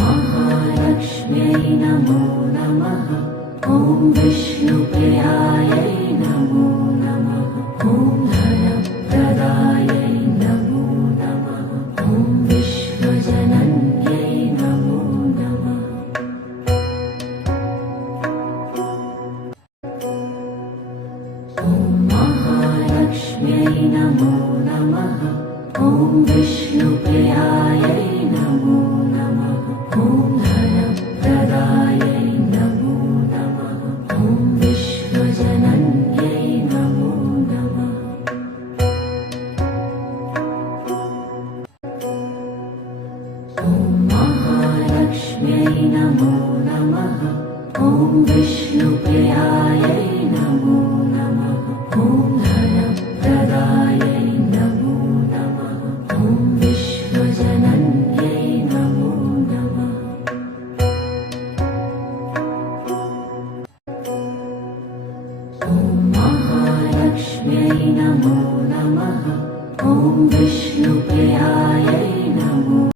महालक्ष्म्यै नमो नमः। ॐ विष्णुप्रियायै नमो नमः। ॐ धनप्रदायै नमो नमः। ॐ विश्वजनन्यै नमो नमः। ॐ महालक्ष्म्यै नमो नमः। ॐ विष्णुप्रियायै नमो नमः। ॐ धनप्रदायै नमो नमः। ॐ विश्वजनन्यै नमो नमः। ॐ महालक्ष्म्यै नमो नमः। ॐ विष्णुप्रियायै नमो नमः। ॐ धनप्रदायै नमो नमः। ॐ विश्वजनन्यै नमो नमः। ॐ महालक्ष्म्यै नमो नमः।